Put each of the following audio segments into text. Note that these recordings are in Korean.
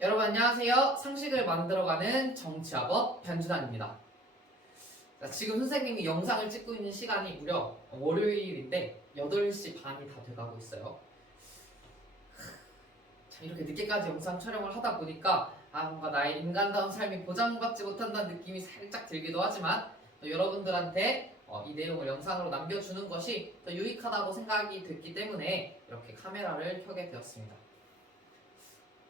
여러분 안녕하세요. 상식을 만들어가는 정치학업 변준환입니다. 지금 선생님이 영상을 찍고 있는 시간이 무려 월요일인데 8시 반이 다 돼가고 있어요. 자, 이렇게 늦게까지 영상 촬영을 하다 보니까 뭔가 나의 인간다운 삶이 보장받지 못한다는 느낌이 살짝 들기도 하지만 여러분들한테 이 내용을 영상으로 남겨주는 것이 더 유익하다고 생각이 됐기 때문에 이렇게 카메라를 켜게 되었습니다.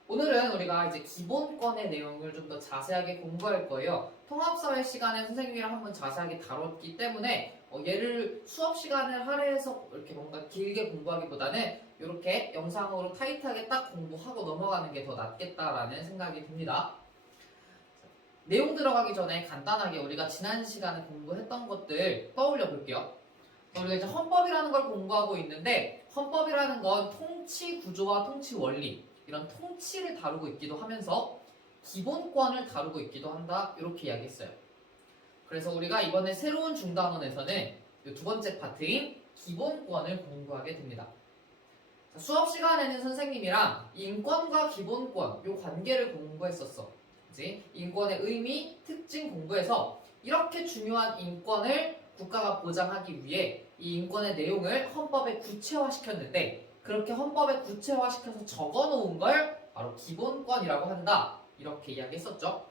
오늘은 우리가 이제 기본권의 내용을 좀 더 자세하게 공부할 거예요. 통합사회 시간에 선생님이랑 한번 자세하게 다뤘기 때문에 얘를 수업 시간을 할애해서 이렇게 뭔가 길게 공부하기보다는 이렇게 영상으로 타이트하게 딱 공부하고 넘어가는 게 더 낫겠다라는 생각이 듭니다. 내용 들어가기 전에 간단하게 우리가 지난 시간에 공부했던 것들 떠올려 볼게요. 우리가 이제 헌법이라는 걸 공부하고 있는데 헌법이라는 건 통치 구조와 통치 원리 이런 통치를 다루고 있기도 하면서 기본권을 다루고 있기도 한다 이렇게 이야기했어요. 그래서 우리가 이번에 새로운 중단원에서는 이 두 번째 파트인 기본권을 공부하게 됩니다. 수업 시간에는 선생님이랑 인권과 기본권 이 관계를 공부했었어. 그치? 인권의 의미, 특징 공부해서 이렇게 중요한 인권을 국가가 보장하기 위해 이 인권의 내용을 헌법에 구체화시켰는데 그렇게 헌법에 구체화시켜서 적어놓은 걸 바로 기본권이라고 한다. 이렇게 이야기했었죠.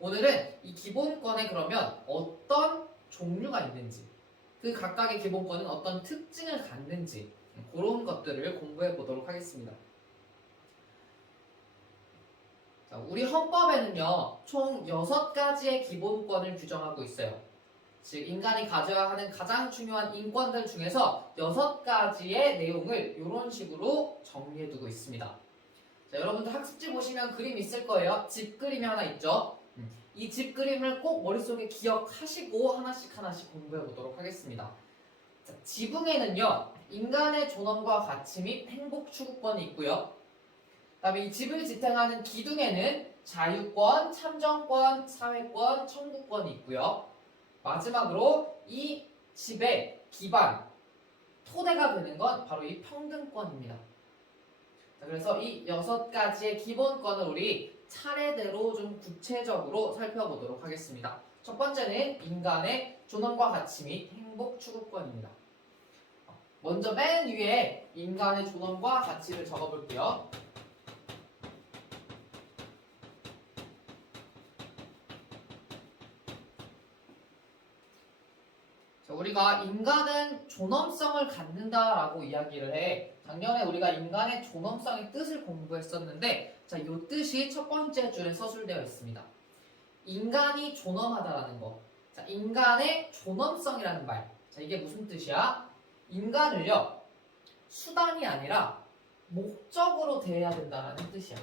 오늘은 이 기본권에 그러면 어떤 종류가 있는지 그 각각의 기본권은 어떤 특징을 갖는지 그런 것들을 공부해 보도록 하겠습니다. 자, 우리 헌법에는요 총 6가지의 기본권을 규정하고 있어요. 즉 인간이 가져야 하는 가장 중요한 인권들 중에서 6가지의 내용을 이런 식으로 정리해두고 있습니다. 자, 여러분들 학습지 보시면 그림 있을 거예요. 집 그림이 하나 있죠. 이 집 그림을 꼭 머릿속에 기억하시고 하나씩 공부해 보도록 하겠습니다. 자, 지붕에는요 인간의 존엄과 가치 및 행복 추구권이 있고요. 그 다음에 이 집을 지탱하는 기둥에는 자유권, 참정권, 사회권, 청구권이 있고요. 마지막으로 이 집의 기반, 토대가 되는 건 바로 이 평등권입니다. 자, 그래서 이 6가지의 기본권을 우리 차례대로 좀 구체적으로 살펴보도록 하겠습니다. 첫 번째는 인간의 존엄과 가치 및 행복 추구권입니다. 먼저 맨 위에 인간의 존엄과 가치를 적어볼게요. 우리가 인간은 존엄성을 갖는다라고 이야기를 해. 작년에 우리가 인간의 존엄성의 뜻을 공부했었는데 자, 이 뜻이 첫 번째 줄에 서술되어 있습니다. 인간이 존엄하다라는 거. 자, 인간의 존엄성이라는 말. 자, 이게 무슨 뜻이야? 인간을요 수단이 아니라 목적으로 대해야 된다라는 뜻이야.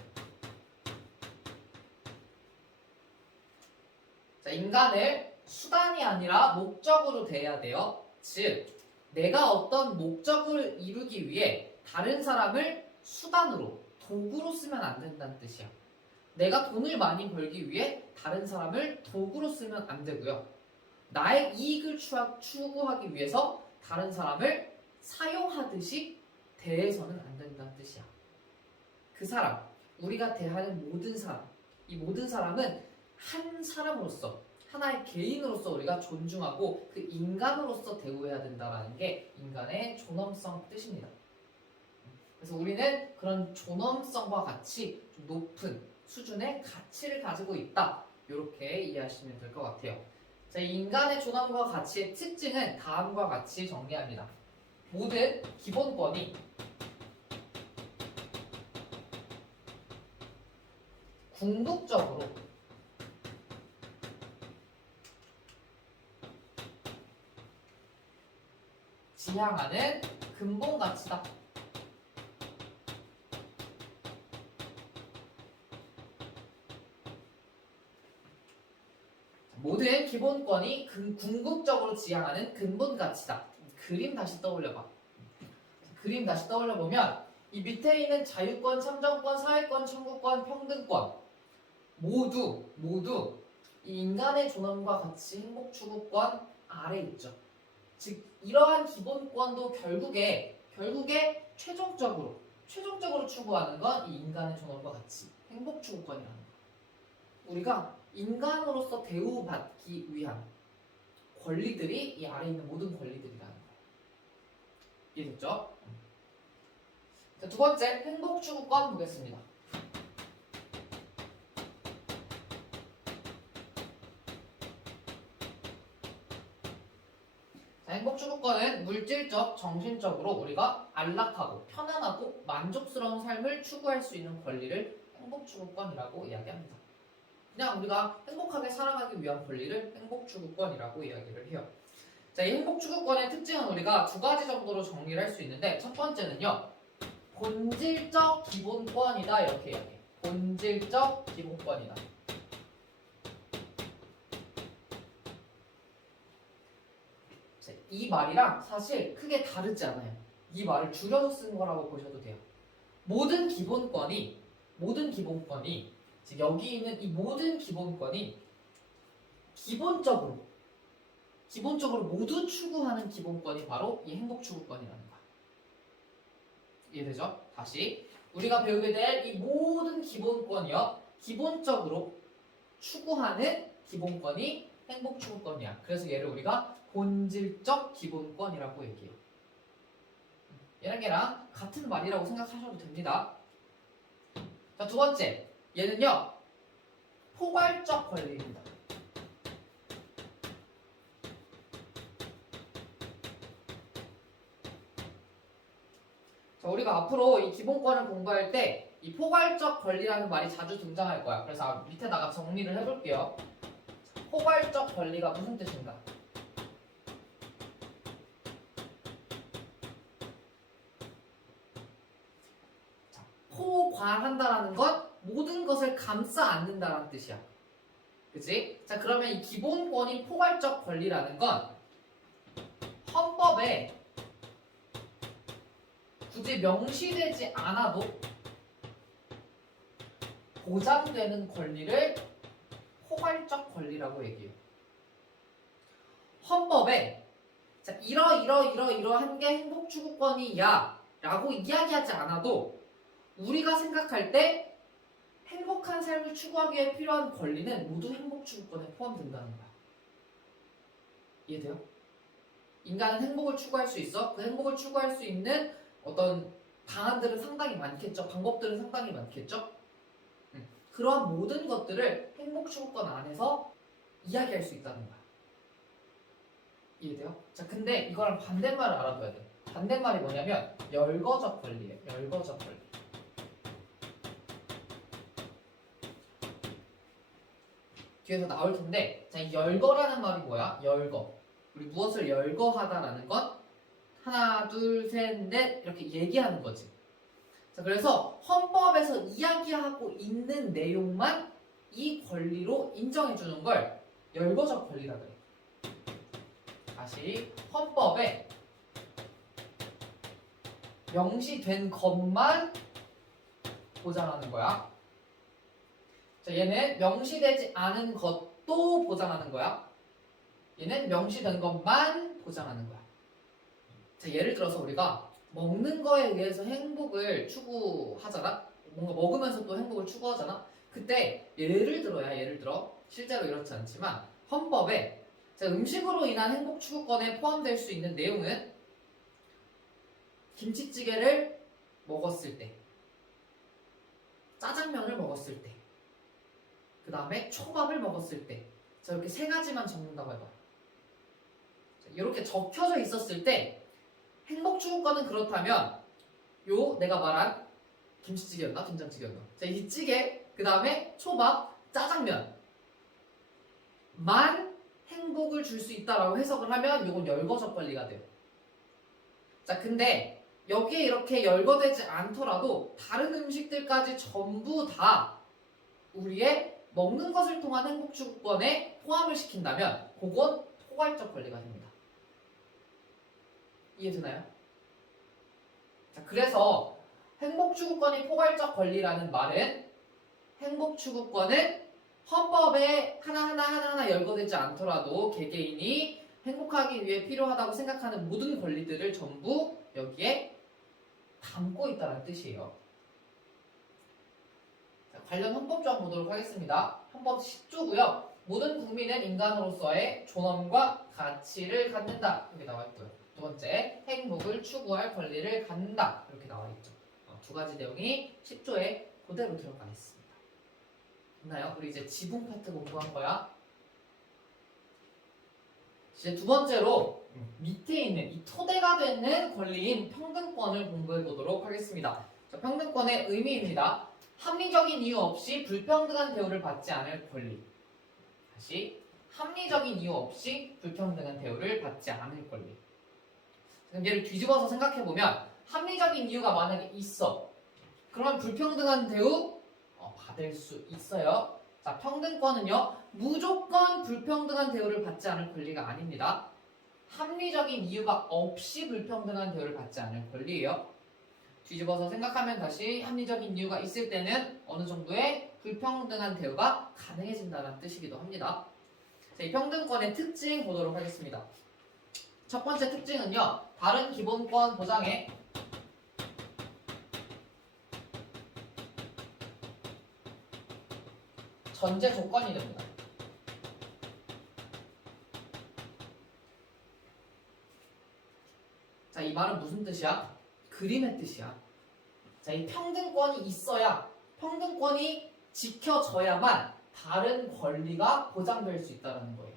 자, 인간을 수단이 아니라 목적으로 대해야 돼요. 즉, 내가 어떤 목적을 이루기 위해 다른 사람을 수단으로, 도구로 쓰면 안 된다는 뜻이야. 내가 돈을 많이 벌기 위해 다른 사람을 도구로 쓰면 안 되고요. 나의 이익을 추구하기 위해서 다른 사람을 사용하듯이 대해서는 안 된다는 뜻이야. 그 사람, 우리가 대하는 모든 사람, 이 모든 사람은 한 사람으로서 하나의 개인으로서 우리가 존중하고 그 인간으로서 대우해야 된다는 게 인간의 존엄성 뜻입니다. 그래서 우리는 그런 존엄성과 같이 좀 높은 수준의 가치를 가지고 있다. 이렇게 이해하시면 될 것 같아요. 자, 인간의 존엄과 가치의 특징은 다음과 같이 정리합니다. 모든 기본권이 궁극적으로 지향하는 근본 가치다. 모든 기본권이 궁극적으로 지향하는 근본 가치다. 그림 다시 떠올려봐. 그림 다시 떠올려보면 이 밑에 있는 자유권, 참정권, 사회권, 청구권, 평등권 모두 이 인간의 존엄과 가치, 행복 추구권 아래 있죠. 즉 이러한 기본권도 결국에 최종적으로 추구하는 건 이 인간의 존엄과 같이 행복 추구권이라는 거. 우리가 인간으로서 대우받기 위한 권리들이 이 아래에 있는 모든 권리들이라는 거예요. 이해됐죠? 자, 두 번째 행복 추구권 보겠습니다. 행복 추구권은 물질적, 정신적으로 우리가 안락하고 편안하고 만족스러운 삶을 추구할 수 있는 권리를 행복 추구권이라고 이야기합니다. 그냥 우리가 행복하게 살아가기 위한 권리를 행복 추구권이라고 이야기를 해요. 자, 이 행복 추구권의 특징은 우리가 두 가지 정도로 정리를 할 수 있는데 첫 번째는요. 본질적 기본권이다 이렇게 이야기해요. 본질적 기본권이다. 이 말이랑 사실 크게 다르지 않아요. 이 말을 줄여서 쓴 거라고 보셔도 돼요. 모든 기본권이 즉 여기 있는 이 모든 기본권이 기본적으로 모두 추구하는 기본권이 바로 이 행복 추구권이라는 거야. 이해되죠? 다시 우리가 배우게 될 이 모든 기본권이요. 기본적으로 추구하는 기본권이 행복 추구권이야. 그래서 얘를 우리가 본질적 기본권이라고 얘기해요. 얘랑 같은 말이라고 생각하셔도 됩니다. 자, 두 번째, 얘는요 포괄적 권리입니다. 자, 우리가 앞으로 이 기본권을 공부할 때 이 포괄적 권리라는 말이 자주 등장할 거야. 그래서 밑에다가 정리를 해볼게요. 포괄적 권리가 무슨 뜻인가? 포괄한다라는 건 모든 것을 감싸 안는다라는 뜻이야. 그치? 자, 그러면 이 기본권인 포괄적 권리라는 건 헌법에 굳이 명시되지 않아도 보장되는 권리를 포괄적 권리라고 얘기해요. 헌법에 자, 이러한 게 행복 추구권이야 라고 이야기하지 않아도 우리가 생각할 때 행복한 삶을 추구하기 위해 필요한 권리는 모두 행복 추구권에 포함된다는 거야. 이해돼요? 인간은 행복을 추구할 수 있어? 그 행복을 추구할 수 있는 어떤 방안들은 상당히 많겠죠. 방법들은 상당히 많겠죠. 그러한 모든 것들을 행복 추구권 안에서 이야기할 수 있다는 거야. 이해돼요? 자, 근데 이거랑 반대말을 알아둬야 돼. 반대말이 뭐냐면 열거적 권리예요. 열거적 권리. 뒤에서 나올 텐데, 자, 이 열거라는 말이 뭐야? 열거. 우리 무엇을 열거하다라는 건 하나, 둘, 셋, 넷 이렇게 얘기하는 거지. 자, 그래서 헌법에서 이야기하고 있는 내용만 이 권리로 인정해주는 걸 열거적 권리라 그래. 다시 헌법에 명시된 것만 보장하는 거야. 자, 얘는 명시되지 않은 것도 보장하는 거야. 얘는 명시된 것만 보장하는 거야. 자, 예를 들어서 우리가 먹는 거에 의해서 행복을 추구하잖아. 뭔가 먹으면서 또 행복을 추구하잖아. 그때 예를 들어 실제로 이렇지 않지만 헌법에 자, 음식으로 인한 행복 추구권에 포함될 수 있는 내용은 김치찌개를 먹었을 때, 짜장면을 먹었을 때, 그 다음에 초밥을 먹었을 때, 자, 이렇게 세 가지만 적는다고 해봐. 자, 이렇게 적혀져 있었을 때 행복 추구권은 그렇다면 요 내가 말한 김치찌개였나? 된장찌개였나? 자, 이 찌개, 그 다음에 초밥, 짜장면 만 행복을 줄 수 있다라고 해석을 하면 요건 열거적 권리가 돼요. 자, 근데 여기에 이렇게 열거되지 않더라도 다른 음식들까지 전부 다 우리의 먹는 것을 통한 행복 추구권에 포함을 시킨다면 그건 포괄적 권리가 됩니다. 이해되나요? 자, 그래서 행복 추구권이 포괄적 권리라는 말은 행복 추구권은 헌법에 하나하나 열거되지 않더라도 개개인이 행복하기 위해 필요하다고 생각하는 모든 권리들을 전부 여기에 담고 있다는 뜻이에요. 자, 관련 헌법조항 보도록 하겠습니다. 헌법 10조고요. 모든 국민은 인간으로서의 존엄과 가치를 갖는다. 이렇게 나와 있고요. 두 번째, 행복을 추구할 권리를 갖는다. 이렇게 나와 있죠. 두 가지 내용이 10조에 그대로 들어가 있습니다. 됐나요? 우리 이제 지붕 파트 공부한 거야. 이제 두 번째로 밑에 있는 이 토대가 되는 권리인 평등권을 공부해 보도록 하겠습니다. 자, 평등권의 의미입니다. 합리적인 이유 없이 불평등한 대우를 받지 않을 권리. 다시, 합리적인 이유 없이 불평등한 대우를 받지 않을 권리. 얘를 뒤집어서 생각해 보면 합리적인 이유가 만약에 있어. 그러면 불평등한 대우 받을 수 있어요. 자, 평등권은요, 무조건 불평등한 대우를 받지 않을 권리가 아닙니다. 합리적인 이유가 없이 불평등한 대우를 받지 않을 권리예요. 뒤집어서 생각하면 다시 합리적인 이유가 있을 때는 어느 정도의 불평등한 대우가 가능해진다는 뜻이기도 합니다. 자, 이 평등권의 특징 보도록 하겠습니다. 첫 번째 특징은요, 다른 기본권 보장에 전제 조건이 됩니다. 자, 이 말은 무슨 뜻이야? 그림의 뜻이야. 자, 이 평등권이 있어야, 평등권이 지켜져야만 다른 권리가 보장될 수 있다는 거예요.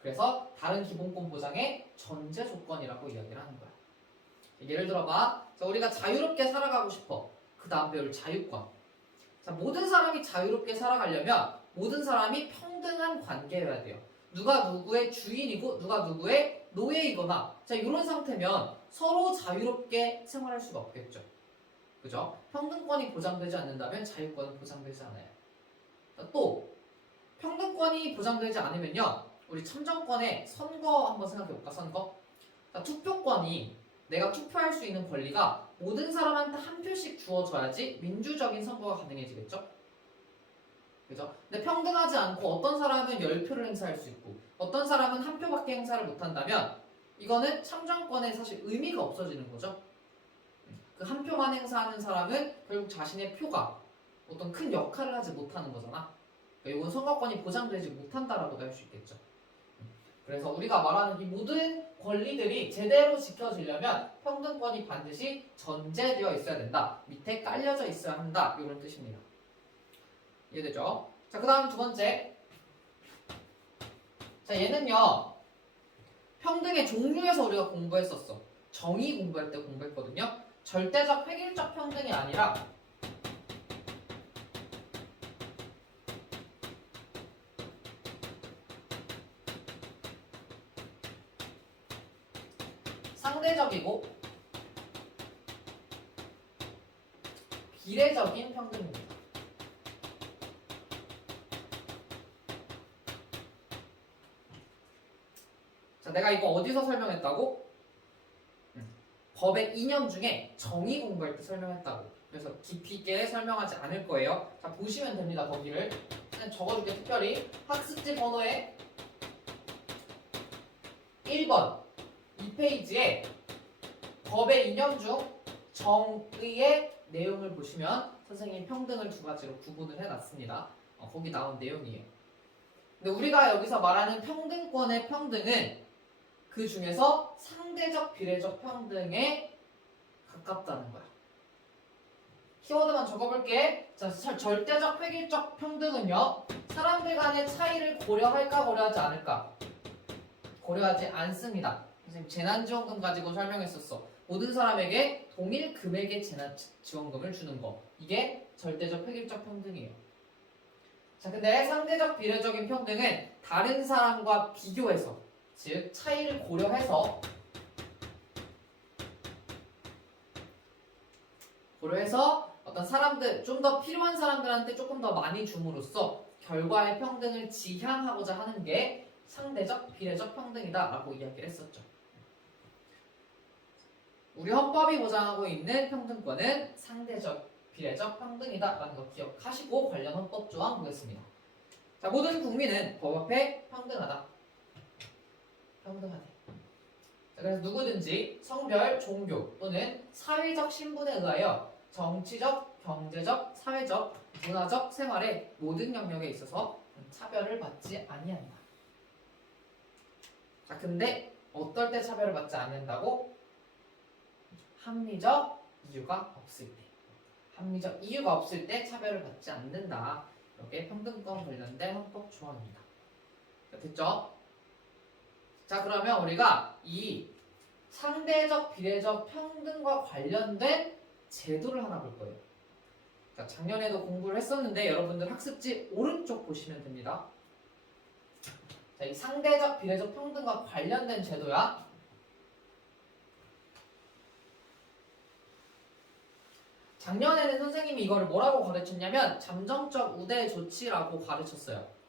그래서 다른 기본권 보장의 전제 조건이라고 이야기를 하는 거야. 예를 들어봐. 자, 우리가 자유롭게 살아가고 싶어. 그 다음 배울 자유권. 자, 모든 사람이 자유롭게 살아가려면 모든 사람이 평등한 관계여야 돼요. 누가 누구의 주인이고 누가 누구의 노예이거나, 자, 이런 상태면 서로 자유롭게 생활할 수가 없겠죠. 그죠? 평등권이 보장되지 않는다면 자유권은 보장되지 않아요. 자, 또 평등권이 보장되지 않으면요, 우리 참정권의 선거 한번 생각해볼까? 선거. 자, 투표권이, 내가 투표할 수 있는 권리가 모든 사람한테 한 표씩 주어져야지 민주적인 선거가 가능해지겠죠? 그죠? 근데 평등하지 않고 어떤 사람은 10표를 행사할 수 있고 어떤 사람은 한 표밖에 행사를 못한다면 이거는 참정권에 사실 의미가 없어지는 거죠. 그 한 표만 행사하는 사람은 결국 자신의 표가 어떤 큰 역할을 하지 못하는 거잖아. 그러니까 이건 선거권이 보장되지 못한다라고도 할 수 있겠죠. 그래서 우리가 말하는 이 모든 권리들이 제대로 지켜지려면 평등권이 반드시 전제되어 있어야 된다. 밑에 깔려져 있어야 한다. 이런 뜻입니다. 이해되죠? 자, 그 다음 두 번째. 자, 얘는요, 평등의 종류에서 우리가 공부했었어. 정의 공부할 때 공부했거든요. 절대적 획일적 평등이 아니라 상대적이고 비례적인 평등입니다. 자, 내가 이거 어디서 설명했다고? 법의 이념 중에 정의 공부할 때 설명했다고. 그래서 깊이 있게 설명하지 않을 거예요. 자, 보시면 됩니다. 거기를 그냥 적어줄게. 특별히 학습지 번호에 1번 2페이지에 법의 이념 중 정의의 내용을 보시면 선생님이 평등을 두 가지로 구분을 해놨습니다. 거기 나온 내용이에요. 근데 우리가 여기서 말하는 평등권의 평등은 그 중에서 상대적 비례적 평등에 가깝다는 거야. 키워드만 적어볼게. 자, 절대적 획일적 평등은요, 사람들 간의 차이를 고려할까 고려하지 않을까? 고려하지 않습니다. 선생님 재난지원금 가지고 설명했었어. 모든 사람에게 동일 금액의 재난지원금을 주는 거. 이게 절대적 획일적 평등이에요. 자, 근데 상대적 비례적인 평등은 다른 사람과 비교해서, 즉 차이를 고려해서 어떤 사람들, 좀 더 필요한 사람들한테 조금 더 많이 줌으로써 결과의 평등을 지향하고자 하는 게 상대적 비례적 평등이다 라고 이야기를 했었죠. 우리 헌법이 보장하고 있는 평등권은 상대적 비례적 평등이다 라는 거 기억하시고 관련 헌법 조항 보겠습니다. 자, 모든 국민은 법 앞에 평등하다. 평등하대. 자, 그래서 누구든지 성별, 종교 또는 사회적 신분에 의하여 정치적, 경제적, 사회적, 문화적 생활의 모든 영역에 있어서 차별을 받지 아니한다. 자, 근데 어떨 때 차별을 받지 않는다고? 합리적 이유가 없을 때. 합리적 이유가 없을 때 차별을 받지 않는다. 이게 평등권 관련된 헌법 조항입니다. 됐죠? 자, 그러면 우리가 이 상대적 비례적 평등과 관련된 제도를 하나 볼 거예요. 자, 작년에도 공부를 했었는데 여러분들 학습지 오른쪽 보시면 됩니다. 자, 이 상대적 비례적 평등과 관련된 제도야. 작년에는 선생님이 이거를 뭐라고 가르쳤냐면 잠정적 우대 조치라고 가르쳤어요.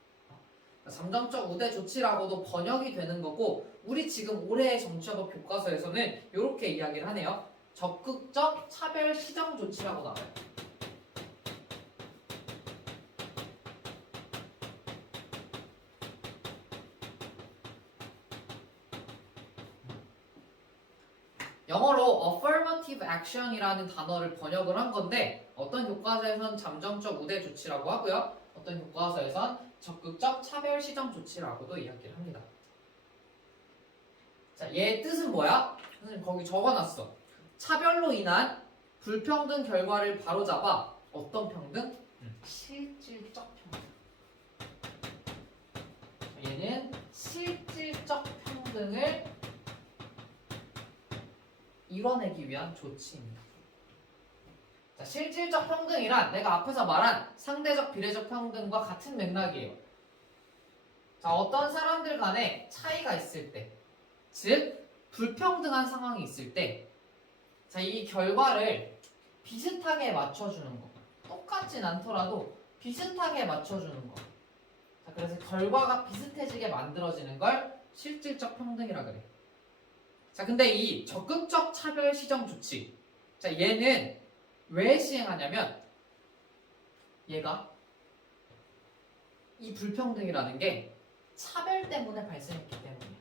잠정적 우대 조치라고도 번역이 되는 거고, 우리 지금 올해의 정치화법 교과서에서는 이렇게 이야기를 하네요. 적극적 차별 시정 조치라고 나와요. 영어로 affirmative action이라는 단어를 번역을 한 건데, 어떤 교과서에선 잠정적 우대 조치라고 하고요, 어떤 교과서에선 적극적 차별 시정 조치라고도 이야기를 합니다. 자, 얘의 뜻은 뭐야? 선생님 거기 적어놨어. 차별로 인한 불평등 결과를 바로잡아 어떤 평등? 실질적 평등. 얘는 실질적 평등을 이뤄내기 위한 조치입니다. 자, 실질적 평등이란 내가 앞에서 말한 상대적 비례적 평등과 같은 맥락이에요. 자, 어떤 사람들 간에 차이가 있을 때, 즉 불평등한 상황이 있을 때, 자, 이 결과를 비슷하게 맞춰주는 거. 똑같진 않더라도 비슷하게 맞춰주는 거. 자, 그래서 결과가 비슷해지게 만들어지는 걸 실질적 평등이라 그래. 자, 근데 이 적극적 차별 시정 조치, 자, 얘는 왜 시행하냐면, 얘가 이 불평등이라는 게 차별 때문에 발생했기 때문이야.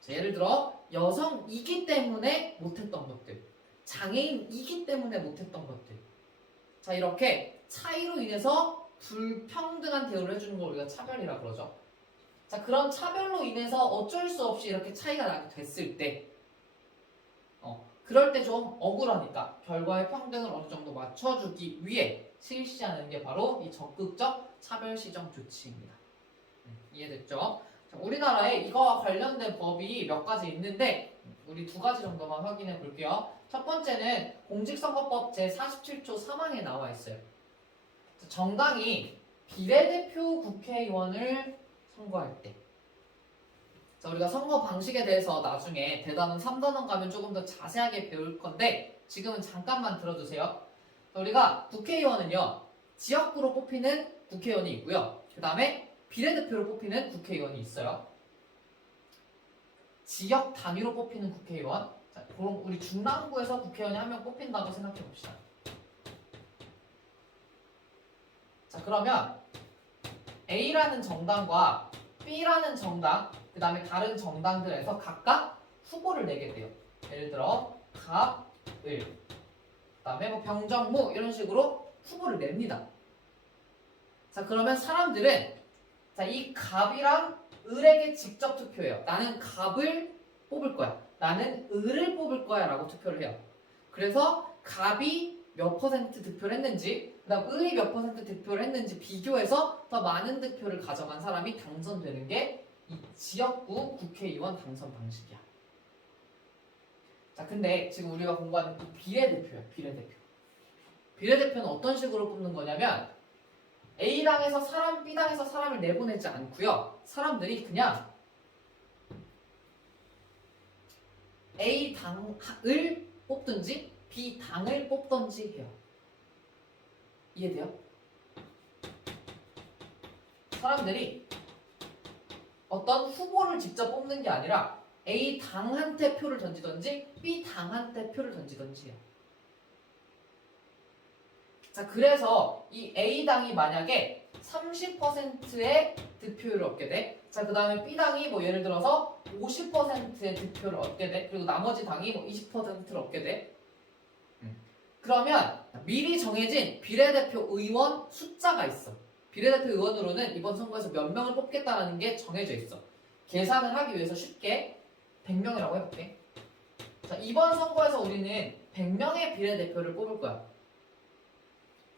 자, 예를 들어 여성이기 때문에 못했던 것들, 장애인이기 때문에 못했던 것들, 자, 이렇게 차이로 인해서 불평등한 대우를 해주는 걸 우리가 차별이라 그러죠. 자, 그런 차별로 인해서 어쩔 수 없이 이렇게 차이가 나게 됐을 때, 그럴 때 좀 억울하니까 결과의 평등을 어느 정도 맞춰주기 위해 실시하는 게 바로 이 적극적 차별 시정 조치입니다. 이해됐죠? 자, 우리나라에 이거와 관련된 법이 몇 가지 있는데 우리 두 가지 정도만 확인해 볼게요. 첫 번째는 공직선거법 제47조 3항에 나와 있어요. 정당이 비례대표 국회의원을 선거할 때, 자, 우리가 선거 방식에 대해서 나중에 대단원 3단원 가면 조금 더 자세하게 배울 건데 지금은 잠깐만 들어주세요. 자, 우리가 국회의원은요, 지역구로 뽑히는 국회의원이 있고요, 그 다음에 비례대표로 뽑히는 국회의원이 있어요. 지역 단위로 뽑히는 국회의원, 자, 그럼 우리 중랑구에서 국회의원이 한 명 뽑힌다고 생각해 봅시다. 자, 그러면 A라는 정당과 B라는 정당, 그 다음에 다른 정당들에서 각각 후보를 내게 돼요. 예를 들어 갑, 을, 그 다음에 뭐 병정무 이런 식으로 후보를 냅니다. 자, 그러면 사람들은, 자, 이 갑이랑 을에게 직접 투표해요. 나는 갑을 뽑을 거야, 나는 을을 뽑을 거야 라고 투표를 해요. 그래서 갑이 몇 퍼센트 득표를 했는지, 그 다음 을이 몇 퍼센트 득표를 했는지 비교해서 더 많은 득표를 가져간 사람이 당선되는 게 이 지역구 국회의원 당선 방식이야. 자, 근데 지금 우리가 공부하는 그 비례대표야, 비례대표. 비례대표는 어떤 식으로 뽑는 거냐면 A당에서 사람, B당에서 사람을 내보내지 않고요, 사람들이 그냥 A당을 뽑든지 B당을 뽑든지 해요. 이해돼요? 사람들이 어떤 후보를 직접 뽑는 게 아니라 A당한테 표를 던지든지 B당한테 표를 던지든지 해요. 자, 그래서 이 A당이 만약에 30%의 득표율을 얻게 돼. 자, 그 다음에 B당이 뭐 예를 들어서 50%의 득표를 얻게 돼. 그리고 나머지 당이 뭐 20%를 얻게 돼. 그러면 미리 정해진 비례대표 의원 숫자가 있어. 비례대표 의원으로는 이번 선거에서 몇 명을 뽑겠다라는 게 정해져 있어. 계산을 하기 위해서 쉽게 100명이라고 해볼게. 자, 이번 선거에서 우리는 100명의 비례대표를 뽑을 거야.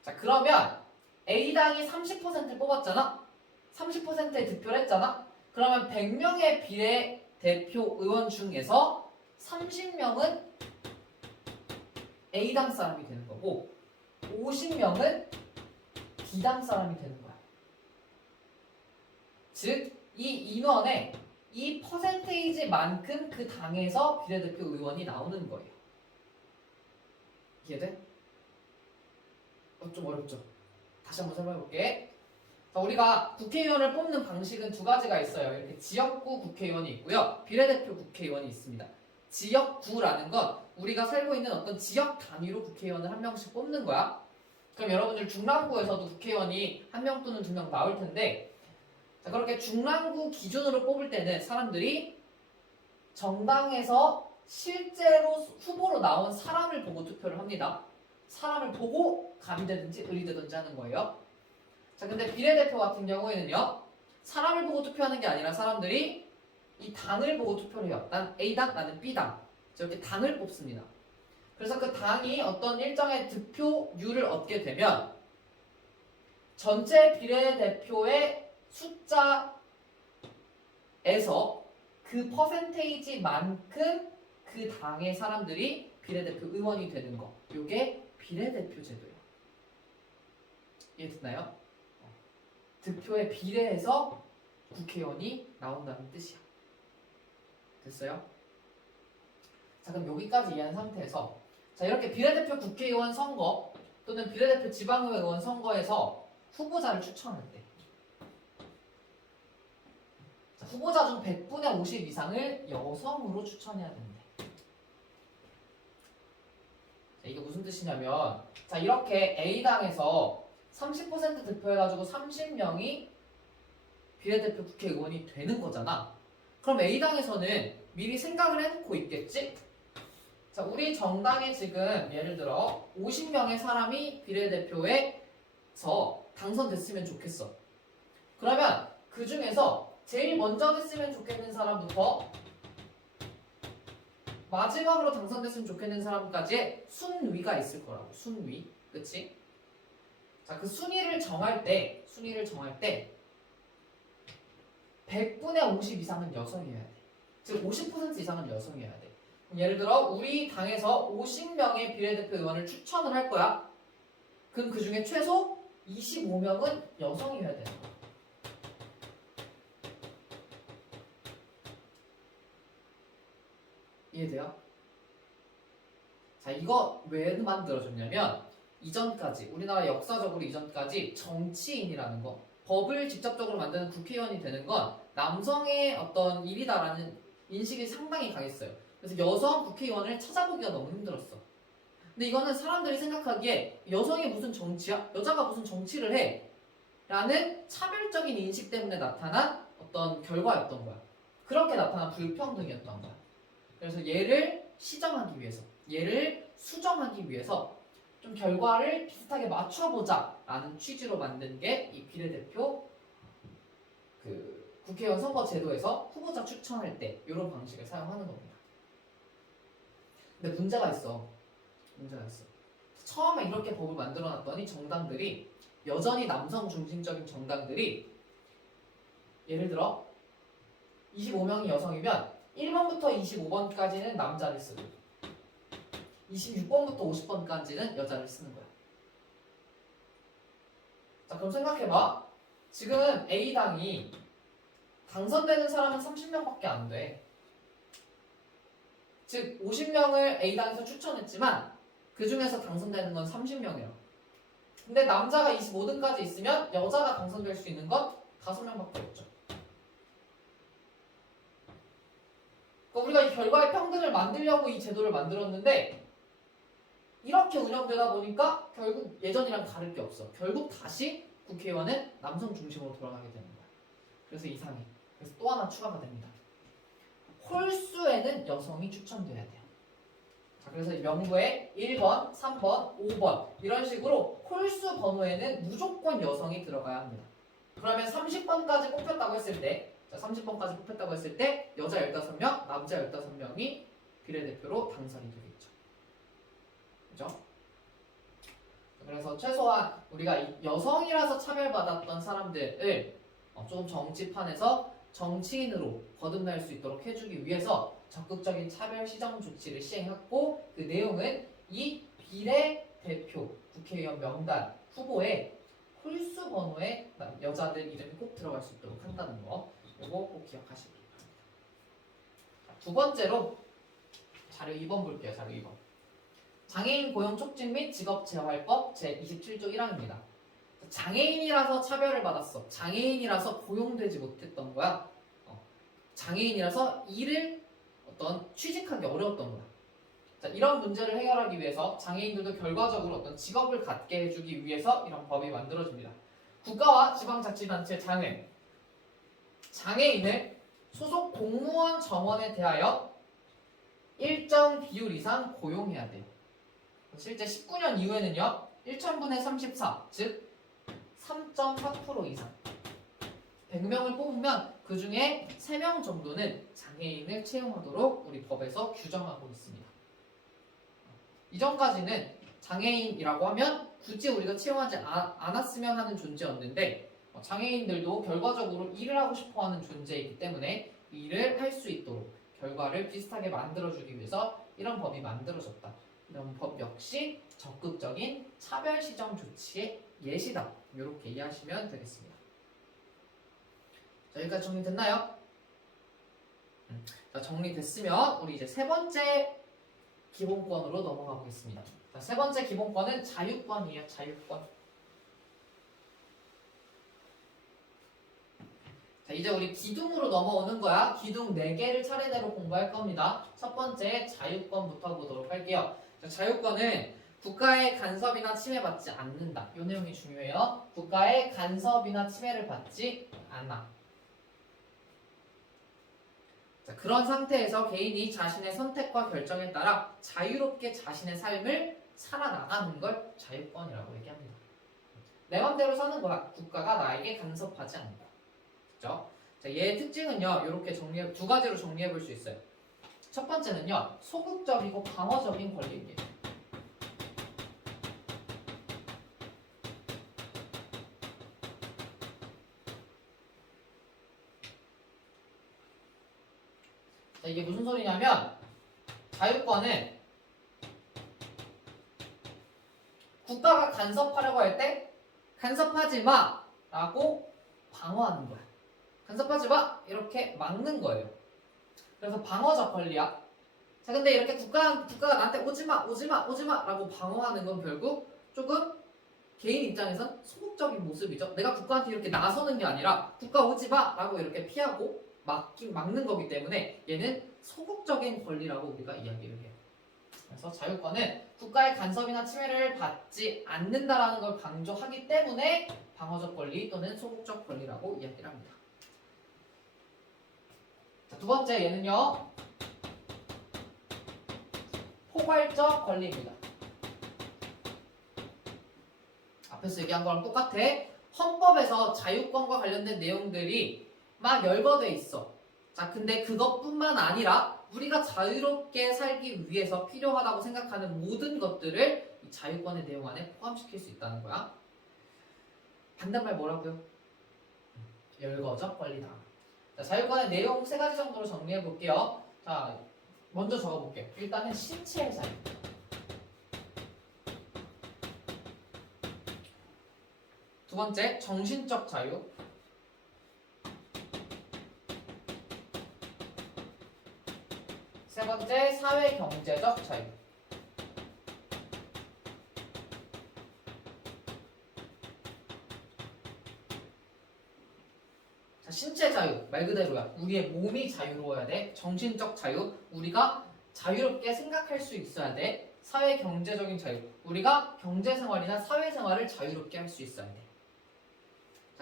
자, 그러면 A당이 30%를 뽑았잖아? 30%의 득표를 했잖아? 그러면 100명의 비례대표 의원 중에서 30명은 A당 사람이 되는 거고 50명은 B당 사람이 되는 거야. 즉, 이 인원의 이 퍼센테이지만큼 그 당에서 비례대표 의원이 나오는 거예요. 이해돼? 좀 어렵죠? 다시 한번 설명해볼게. 자, 우리가 국회의원을 뽑는 방식은 두 가지가 있어요. 이렇게 지역구 국회의원이 있고요. 비례대표 국회의원이 있습니다. 지역구라는 건 우리가 살고 있는 어떤 지역 단위로 국회의원을 한 명씩 뽑는 거야. 그럼 여러분들 중랑구에서도 국회의원이 한 명 또는 두 명 나올 텐데, 자, 그렇게 중랑구 기준으로 뽑을 때는 사람들이 정당에서 실제로 후보로 나온 사람을 보고 투표를 합니다. 사람을 보고 감이 되든지 을이 되든지 하는 거예요. 자, 근데 비례대표 같은 경우에는요, 사람을 보고 투표하는 게 아니라 사람들이 이 당을 보고 투표를 해요. 난 A당, 나는 B당. 이렇게 당을 뽑습니다. 그래서 그 당이 어떤 일정의 득표율을 얻게 되면 전체 비례대표의 숫자에서 그 퍼센테이지만큼 그 당의 사람들이 비례대표 의원이 되는 거. 이게 비례대표 제도예요. 이해됐나요? 득표에 비례해서 국회의원이 나온다는 뜻이야. 됐어요? 자, 그럼 여기까지 이해한 상태에서 자, 이렇게 비례대표 국회의원 선거 또는 비례대표 지방의원 선거에서 후보자를 추천할 때 자, 후보자 중 100분의 50 이상을 여성으로 추천해야 된대. 자, 이게 무슨 뜻이냐면 자, 이렇게 A당에서 30% 득표해가지고 30명이 비례대표 국회의원이 되는 거잖아. 그럼 A당에서는 미리 생각을 해놓고 있겠지? 자, 우리 정당에 지금 예를 들어 50명의 사람이 비례대표에서 당선됐으면 좋겠어. 그러면 그 중에서 제일 먼저 됐으면 좋겠는 사람부터 마지막으로 당선됐으면 좋겠는 사람까지의 순위가 있을 거라고. 순위. 그치? 자, 그 순위를 정할 때 100분의 50 이상은 여성이어야 돼. 즉 50% 이상은 여성이어야 돼. 예를 들어 우리 당에서 50명의 비례대표 의원을 추천을 할 거야. 그럼 그 중에 최소 25명은 여성이어야 되는 거야. 이해돼요? 자, 이거 왜 만들어졌냐면 이전까지 우리나라 역사적으로 이전까지 정치인이라는 거, 법을 직접적으로 만드는 국회의원이 되는 건 남성의 어떤 일이다라는 인식이 상당히 강했어요. 그래서 여성 국회의원을 찾아보기가 너무 힘들었어. 근데 이거는 사람들이 생각하기에 여성이 무슨 정치야? 여자가 무슨 정치를 해? 라는 차별적인 인식 때문에 나타난 어떤 결과였던 거야. 그렇게 나타난 불평등이었던 거야. 그래서 얘를 시정하기 위해서, 얘를 수정하기 위해서 좀 결과를 비슷하게 맞춰보자 라는 취지로 만든 게 이 비례대표 국회의원 선거 제도에서 후보자 추천할 때 이런 방식을 사용하는 겁니다. 근데 문제가 있어. 처음에 이렇게 법을 만들어놨더니 정당들이 여전히 남성 중심적인 정당들이 예를 들어 25명이 여성이면 1번부터 25번까지는 남자를 쓰고 26번부터 50번까지는 여자를 쓰는 거야. 자, 그럼 생각해봐. 지금 A당이 당선되는 사람은 30명밖에 안 돼. 즉 50명을 A당에서 추천했지만 그 중에서 당선되는 건 30명이야. 근데 남자가 25등까지 있으면 여자가 당선될 수 있는 건 5명밖에 없죠. 그러니까 우리가 이 결과의 평등을 만들려고 이 제도를 만들었는데 이렇게 운영되다 보니까 결국 예전이랑 다를 게 없어. 결국 다시 국회의원은 남성 중심으로 돌아가게 되는 거야. 그래서 이상해. 그래서 또 하나 추가가 됩니다. 홀수에는 여성이 추천돼야 돼요. 자, 그래서 명부에 1번, 3번, 5번 이런 식으로 홀수 번호에는 무조건 여성이 들어가야 합니다. 그러면 30번까지 뽑혔다고 했을 때, 자, 30번까지 뽑혔다고 했을 때 여자 15명, 남자 15명이 비례대표로 당선이 되겠죠. 그죠? 그래서 최소한 우리가 여성이라서 차별받았던 사람들을 조금 정치판에서 정치인으로 거듭날 수 있도록 해주기 위해서 적극적인 차별 시정 조치를 시행했고, 그 내용은 이 비례대표 국회의원 명단 후보에 홀수 번호에 여자들 이름이 꼭 들어갈 수 있도록 한다는 거, 이거 꼭 기억하시기 바랍니다. 두 번째로 자료 2번 볼게요. 자료 2번. 장애인 고용 촉진 및 직업재활법 제27조 1항입니다. 장애인이라서 차별을 받았어. 장애인이라서 고용되지 못했던 거야. 장애인이라서 일을 취직하기 어려웠던 거야. 자, 이런 문제를 해결하기 위해서 장애인들도 결과적으로 어떤 직업을 갖게 해주기 위해서 이런 법이 만들어집니다. 국가와 지방자치단체 장애인을 소속 공무원 정원에 대하여 일정 비율 이상 고용해야 돼요. 실제 19년 이후에는요 1000분의 34, 즉 3.4% 이상 100명을 뽑으면 그 중에 3명 정도는 장애인을 채용하도록 우리 법에서 규정하고 있습니다. 이전까지는 장애인이라고 하면 굳이 우리가 채용하지 않았으면 하는 존재였는데, 장애인들도 결과적으로 일을 하고 싶어하는 존재이기 때문에 일을 할 수 있도록 결과를 비슷하게 만들어주기 위해서 이런 법이 만들어졌다. 이런 법 역시 적극적인 차별시정 조치의 예시다. 이렇게 이해하시면 되겠습니다. 자, 여기까지 정리됐나요? 자, 정리됐으면 우리 이제 세 번째 기본권으로 넘어가 보겠습니다. 자, 세 번째 기본권은 자유권이에요. 자유권. 자, 이제 우리 기둥으로 넘어오는 거야. 기둥 4개를 차례대로 공부할 겁니다. 첫 번째 자유권부터 보도록 할게요. 자, 자유권은 국가의 간섭이나 침해받지 않는다. 이 내용이 중요해요. 국가의 간섭이나 침해를 받지 않아. 자, 그런 상태에서 개인이 자신의 선택과 결정에 따라 자유롭게 자신의 삶을 살아나가는 걸 자유권이라고 얘기합니다. 내 맘대로 사는 거야. 국가가 나에게 간섭하지 않는다. 그죠? 자, 얘의 특징은요, 이렇게 두 가지로 정리해 볼 수 있어요. 첫 번째는요, 소극적이고 방어적인 권리입니다. 자, 이게 무슨 소리냐면, 자유권은 국가가 간섭하려고 할 때 간섭하지 마! 라고 방어하는 거야. 간섭하지 마! 이렇게 막는 거예요. 그래서 방어적 권리야. 자, 근데 이렇게 국가가 나한테 오지마! 오지마! 오지마! 라고 방어하는 건 결국 조금 개인 입장에선 소극적인 모습이죠. 내가 국가한테 이렇게 나서는 게 아니라 국가 오지마! 라고 이렇게 피하고 막는 거기 때문에 얘는 소극적인 권리라고 우리가 이야기를 해요. 그래서 자유권은 국가의 간섭이나 침해를 받지 않는다라는 걸 강조하기 때문에 방어적 권리 또는 소극적 권리라고 이야기를 합니다. 자, 두 번째 얘는요, 포괄적 권리입니다. 앞에서 얘기한 거랑 똑같아. 헌법에서 자유권과 관련된 내용들이 막 열거돼 있어. 자, 근데 그것뿐만 아니라 우리가 자유롭게 살기 위해서 필요하다고 생각하는 모든 것들을 이 자유권의 내용 안에 포함시킬 수 있다는 거야. 반대말 뭐라고요? 열거적 권리다. 자, 자유권의 내용 3가지 정도로 정리해 볼게요. 자, 먼저 적어볼게요. 일단은 신체의 자유. 두 번째, 정신적 자유. 세 번째, 사회 경제적 자유. 자, 신체 자유 말 그대로야. 우리의 몸이 자유로워야 돼. 정신적 자유, 우리가 자유롭게 생각할 수 있어야 돼. 사회 경제적인 자유, 우리가 경제 생활이나 사회 생활을 자유롭게 할 수 있어야 돼.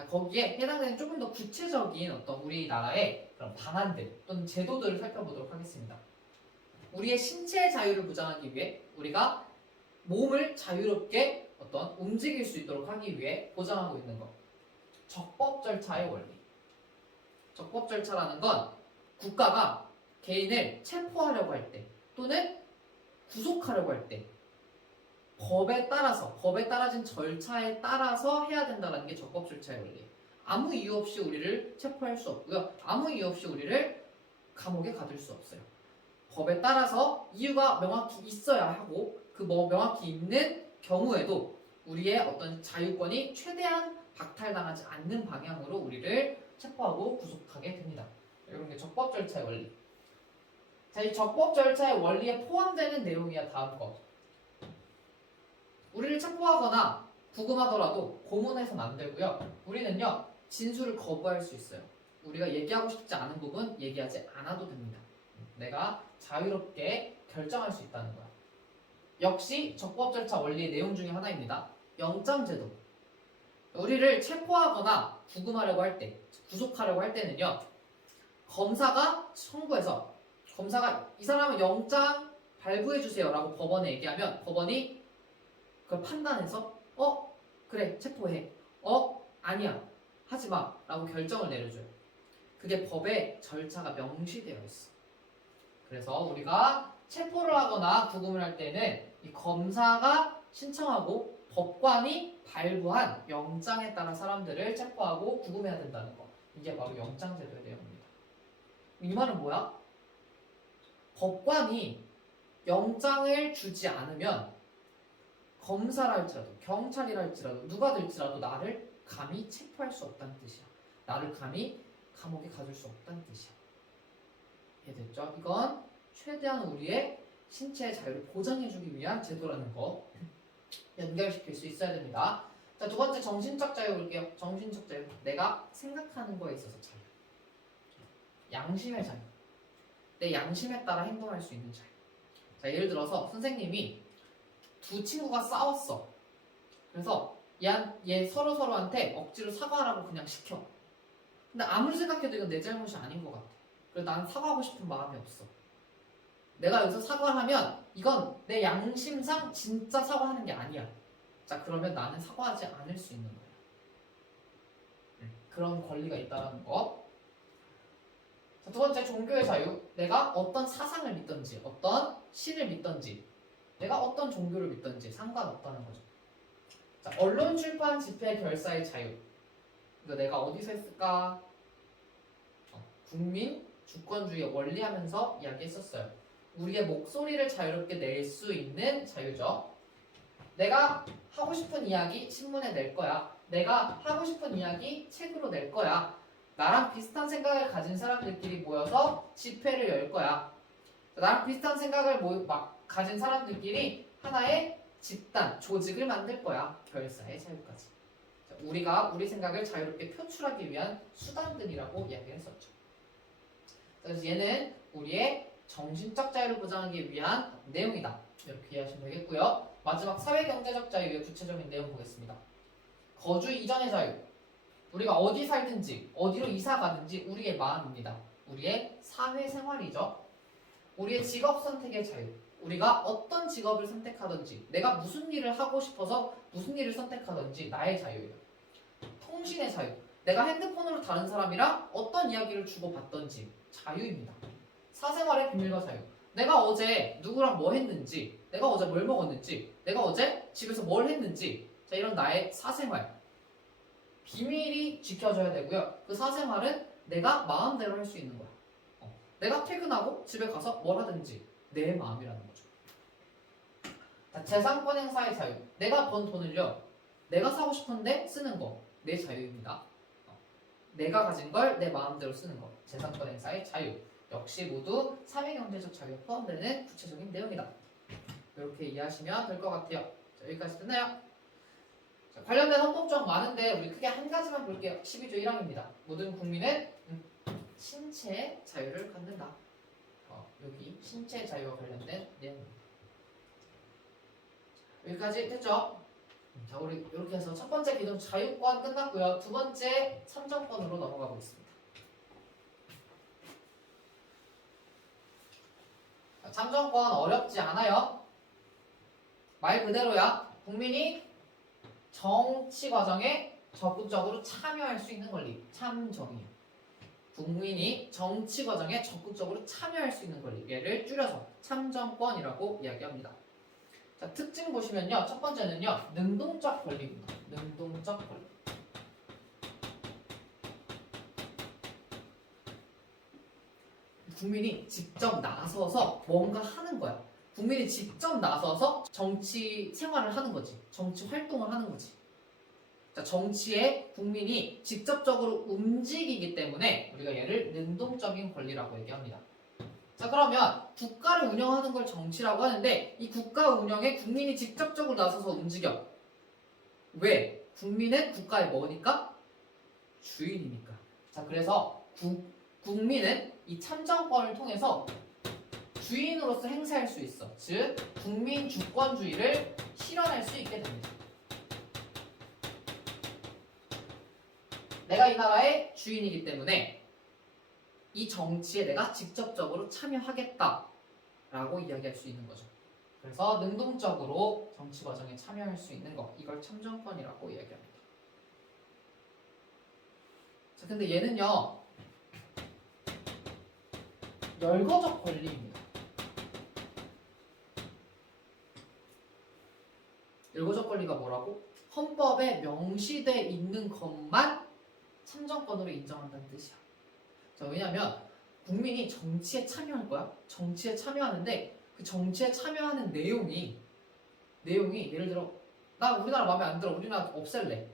자, 거기에 해당되는 조금 더 구체적인 어떤 우리나라의 그런 방안들 또는 제도들을 살펴보도록 하겠습니다. 우리의 신체의 자유를 보장하기 위해 우리가 몸을 자유롭게 어떤 움직일 수 있도록 하기 위해 보장하고 있는 것. 적법 절차의 원리. 적법 절차라는 건 국가가 개인을 체포하려고 할 때 또는 구속하려고 할 때 법에 따라서 법에 따라진 절차에 따라서 해야 된다는 게 적법 절차의 원리예요. 아무 이유 없이 우리를 체포할 수 없고요. 아무 이유 없이 우리를 감옥에 가둘 수 없어요. 법에 따라서 이유가 명확히 있어야 하고 그 명확히 있는 경우에도 우리의 어떤 자유권이 최대한 박탈당하지 않는 방향으로 우리를 체포하고 구속하게 됩니다. 이런 게 적법 절차의 원리. 자, 이 적법 절차의 원리에 포함되는 내용이야 다음 거. 우리를 체포하거나 구금하더라도 고문해서는 안 되고요. 우리는요 진술을 거부할 수 있어요. 우리가 얘기하고 싶지 않은 부분 얘기하지 않아도 됩니다. 내가 자유롭게 결정할 수 있다는 거야. 역시 적법 절차 원리의 내용 중에 하나입니다. 영장제도. 우리를 체포하거나 구금하려고 할 때, 구속하려고 할 때는요. 검사가 청구해서 검사가 이 사람은 영장 발부해 주세요 라고 법원에 얘기하면 법원이 그걸 판단해서 그래 체포해. 아니야 하지마 라고 결정을 내려줘요. 그게 법에 절차가 명시되어 있어. 그래서 우리가 체포를 하거나 구금을 할 때는 이 검사가 신청하고 법관이 발부한 영장에 따라 사람들을 체포하고 구금해야 된다는 거. 이게 바로 영장제도의 내용입니다. 이 말은 뭐야? 법관이 영장을 주지 않으면 검사라 할지라도 경찰이라 할지라도 누가 될지라도 나를 감히 체포할 수 없다는 뜻이야. 나를 감히 감옥에 가둘 수 없다는 뜻이야. 이해됐죠? 이건 최대한 우리의 신체의 자유를 보장해주기 위한 제도라는 거 연결시킬 수 있어야 됩니다. 자, 두 번째 정신적 자유 볼게요. 정신적 자유. 내가 생각하는 거에 있어서 자유. 양심의 자유. 내 양심에 따라 행동할 수 있는 자유. 자, 예를 들어서 선생님이 두 친구가 싸웠어. 그래서 얘 서로한테 억지로 사과하라고 그냥 시켜. 근데 아무리 생각해도 이건 내 잘못이 아닌 것 같아. 그래서 나는 사과하고 싶은 마음이 없어. 내가 여기서 사과를 하면 이건 내 양심상 진짜 사과하는 게 아니야. 자, 그러면 나는 사과하지 않을 수 있는 거야. 그런 권리가 있다는 거. 자, 두 번째 종교의 자유. 내가 어떤 사상을 믿던지 어떤 신을 믿던지 내가 어떤 종교를 믿던지 상관없다는 거죠. 자, 언론, 출판, 집회, 결사의 자유. 이거 내가 어디서 했을까? 국민 주권주의 원리 하면서 이야기했었어요. 우리의 목소리를 자유롭게 낼 수 있는 자유죠. 내가 하고 싶은 이야기 신문에 낼 거야. 내가 하고 싶은 이야기 책으로 낼 거야. 나랑 비슷한 생각을 가진 사람들끼리 모여서 집회를 열 거야. 나랑 비슷한 생각을 가진 사람들끼리 하나의 집단, 조직을 만들 거야. 결사의 자유까지. 우리가 우리 생각을 자유롭게 표출하기 위한 수단들이라고 이야기를 했었죠. 그래서 얘는 우리의 정신적 자유를 보장하기 위한 내용이다. 이렇게 이해하시면 되겠고요. 마지막 사회경제적 자유의 구체적인 내용 보겠습니다. 거주 이전의 자유. 우리가 어디 살든지 어디로 이사 가든지 우리의 마음입니다. 우리의 사회생활이죠. 우리의 직업 선택의 자유. 우리가 어떤 직업을 선택하든지 내가 무슨 일을 하고 싶어서 무슨 일을 선택하든지 나의 자유예요. 통신의 자유. 내가 핸드폰으로 다른 사람이랑 어떤 이야기를 주고받든지 자유입니다. 사생활의 비밀과 자유. 내가 어제 누구랑 뭐 했는지, 내가 어제 뭘 먹었는지, 내가 어제 집에서 뭘 했는지, 자, 이런 나의 사생활. 비밀이 지켜져야 되고요. 그 사생활은 내가 마음대로 할 수 있는 거야. 내가 퇴근하고 집에 가서 뭘 하든지 내 마음이라는 거죠. 자, 재산권 행사의 자유. 내가 번 돈을요, 내가 사고 싶은데 쓰는 거. 내 자유입니다. 내가 가진 걸 내 마음대로 쓰는 거. 재산권 행사의 자유. 역시 모두 사회경제적 자유에 포함되는 구체적인 내용이다. 이렇게 이해하시면 될 것 같아요. 자, 여기까지 됐나요? 자, 관련된 헌법조항 많은데 우리 크게 한 가지만 볼게요. 12조 1항입니다. 모든 국민은 신체 자유를 갖는다. 여기 신체 자유와 관련된 내용입니다. 여기까지 됐죠? 자, 우리 이렇게 해서 첫 번째 기존 자유권 끝났고요. 두 번째 참정권으로 넘어가 보겠습니다. 자, 참정권 어렵지 않아요. 말 그대로야. 국민이 정치 과정에 적극적으로 참여할 수 있는 권리. 참정이에요. 국민이 정치 과정에 적극적으로 참여할 수 있는 권리. 얘를 줄여서 참정권이라고 이야기합니다. 자, 특징 보시면요. 첫 번째는요. 능동적 권리입니다. 능동적 권리. 국민이 직접 나서서 뭔가 하는 거야. 국민이 직접 나서서 정치 생활을 하는 거지. 정치 활동을 하는 거지. 자, 정치에 국민이 직접적으로 움직이기 때문에 우리가 얘를 능동적인 권리라고 얘기합니다. 자, 그러면 국가를 운영하는 걸 정치라고 하는데 이 국가 운영에 국민이 직접적으로 나서서 움직여. 왜? 국민은 국가의 뭐니까? 주인이니까. 자, 그래서 국민은 이 참정권을 통해서 주인으로서 행사할 수 있어. 즉, 국민 주권주의를 실현할 수 있게 됩니다. 내가 이 나라의 주인이기 때문에 이 정치에 내가 직접적으로 참여하겠다라고 이야기할 수 있는 거죠. 그래서 능동적으로 정치 과정에 참여할 수 있는 것, 이걸 참정권이라고 이야기합니다. 자, 근데 얘는요, 열거적 권리입니다. 열거적 권리가 뭐라고? 헌법에 명시돼 있는 것만 참정권으로 인정한다는 뜻이야. 자, 왜냐면 국민이 정치에 참여할 거야. 정치에 참여하는데 그 정치에 참여하는 내용이 예를 들어 나 우리나라 마음에 안 들어. 우리나라 없앨래.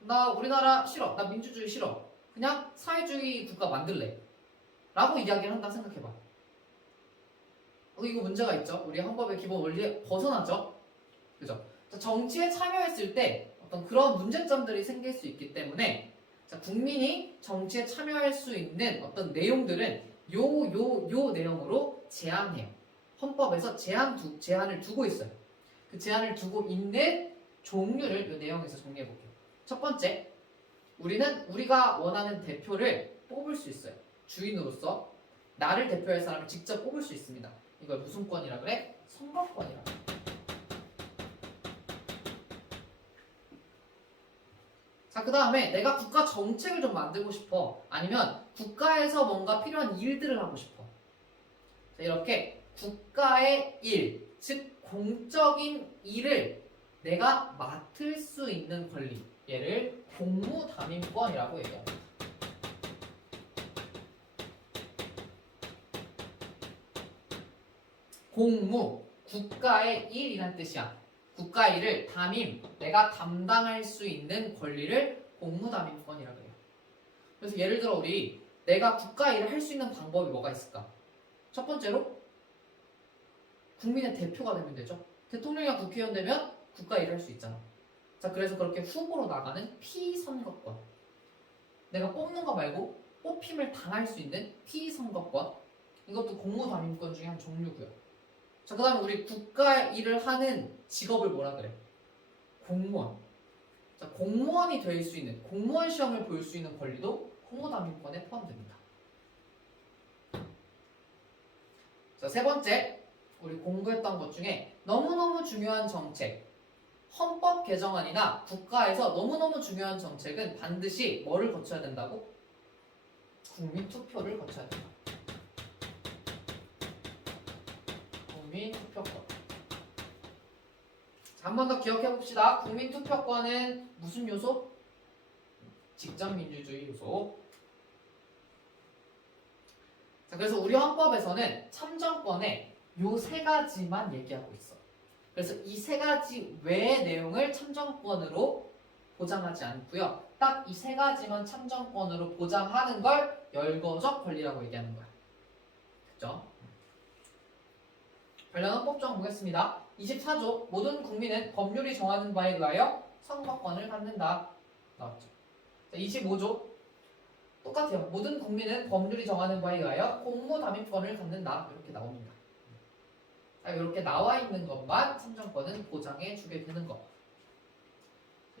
나 우리나라 싫어. 나 민주주의 싫어. 그냥 사회주의 국가 만들래. 라고 이야기를 한다 생각해봐. 이거 문제가 있죠. 우리 헌법의 기본 원리에 벗어나죠. 그죠? 자, 정치에 참여했을 때 어떤 그런 문제점들이 생길 수 있기 때문에 자, 국민이 정치에 참여할 수 있는 어떤 내용들은 요 내용으로 제한해요. 헌법에서 제한을 두고 있어요. 그 제한을 두고 있는 종류를 이 내용에서 정리해 볼게요. 첫 번째, 우리가 원하는 대표를 뽑을 수 있어요. 주인으로서 나를 대표할 사람을 직접 뽑을 수 있습니다. 이걸 무슨 권이라 그래? 선거권이라 그래. 자, 그 다음에 내가 국가 정책을 좀 만들고 싶어. 아니면 국가에서 뭔가 필요한 일들을 하고 싶어. 자, 이렇게 국가의 일, 즉 공적인 일을 내가 맡을 수 있는 권리, 얘를 공무담임권이라고 얘기합니다. 공무, 국가의 일이란 뜻이야. 국가 일을 담임, 내가 담당할 수 있는 권리를 공무담임권이라고 해요. 그래서 예를 들어 내가 국가 일을 할 수 있는 방법이 뭐가 있을까? 첫 번째로 국민의 대표가 되면 되죠. 대통령이나 국회의원 되면 국가 일을 할 수 있잖아. 자, 그래서 그렇게 후보로 나가는 피선거권. 내가 뽑는 거 말고 뽑힘을 당할 수 있는 피선거권. 이것도 공무담임권 중에 한 종류고요. 자, 그 다음에 우리 국가 일을 하는 직업을 뭐라 그래? 공무원. 자, 공무원이 될 수 있는, 공무원 시험을 볼 수 있는 권리도 공무담임권에 포함됩니다. 자, 세 번째, 우리 공부했던 것 중에 너무너무 중요한 정책, 헌법 개정안이나 국가에서 너무너무 중요한 정책은 반드시 뭐를 거쳐야 된다고? 국민 투표를 거쳐야 된다. 국민 투표권. 자, 한 번 더 기억해 봅시다. 국민 투표권은 무슨 요소? 직접 민주주의 요소. 자, 그래서 우리 헌법에서는 참정권에 요 세 가지만 얘기하고 있어. 그래서 이 세 가지 외의 내용을 참정권으로 보장하지 않고요. 딱 이 세 가지만 참정권으로 보장하는 걸 열거적 권리라고 얘기하는 거야. 그죠? 관련 헌법조항 보겠습니다. 24조 모든 국민은 법률이 정하는 바에 의하여 선거권을 갖는다. 나왔죠. 자, 25조 똑같아요. 모든 국민은 법률이 정하는 바에 의하여 공무담임권을 갖는다. 이렇게 나옵니다. 자, 이렇게 나와 있는 것만 참정권은 보장해 주게 되는 거.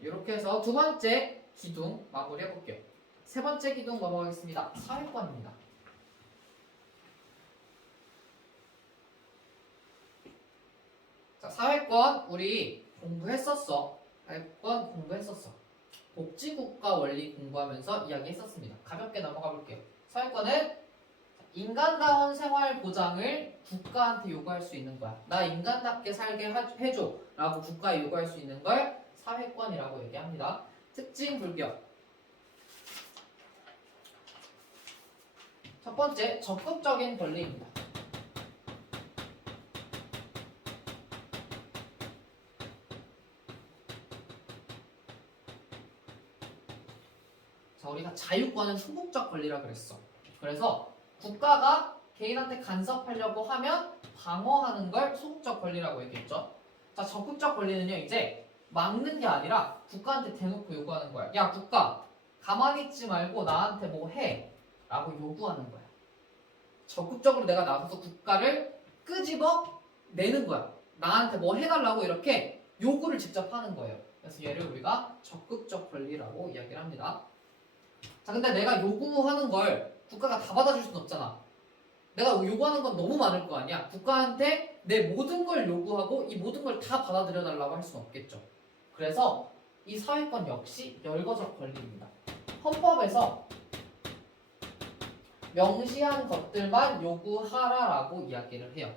이렇게 해서 두 번째 기둥 마무리 해볼게요. 세 번째 기둥 넘어가겠습니다. 사회권입니다. 자, 사회권 우리 공부했었어. 사회권 공부했었어. 복지국가 원리 공부하면서 이야기했었습니다. 가볍게 넘어가 볼게요. 사회권은 인간다운 생활 보장을 국가한테 요구할 수 있는 거야. 나 인간답게 살게 해줘 라고 국가에 요구할 수 있는 걸 사회권이라고 얘기합니다. 특징 불격. 첫 번째, 적극적인 권리입니다. 자, 우리가 자유권은 소극적 권리라 그랬어. 그래서 국가가 개인한테 간섭하려고 하면 방어하는 걸 소극적 권리라고 얘기했죠. 자, 적극적 권리는요, 이제 막는 게 아니라 국가한테 대놓고 요구하는 거야. 야, 국가, 가만히 있지 말고 나한테 뭐 해. 라고 요구하는 거야. 적극적으로 내가 나서서 국가를 끄집어 내는 거야. 나한테 뭐 해달라고 이렇게 요구를 직접 하는 거예요. 그래서 얘를 우리가 적극적 권리라고 이야기를 합니다. 자, 근데 내가 요구하는 걸 국가가 다 받아줄 수는 없잖아. 내가 요구하는 건 너무 많을 거 아니야. 국가한테 내 모든 걸 요구하고 이 모든 걸 다 받아들여 달라고 할 수는 없겠죠. 그래서 이 사회권 역시 열거적 권리입니다. 헌법에서 명시한 것들만 요구하라라고 이야기를 해요.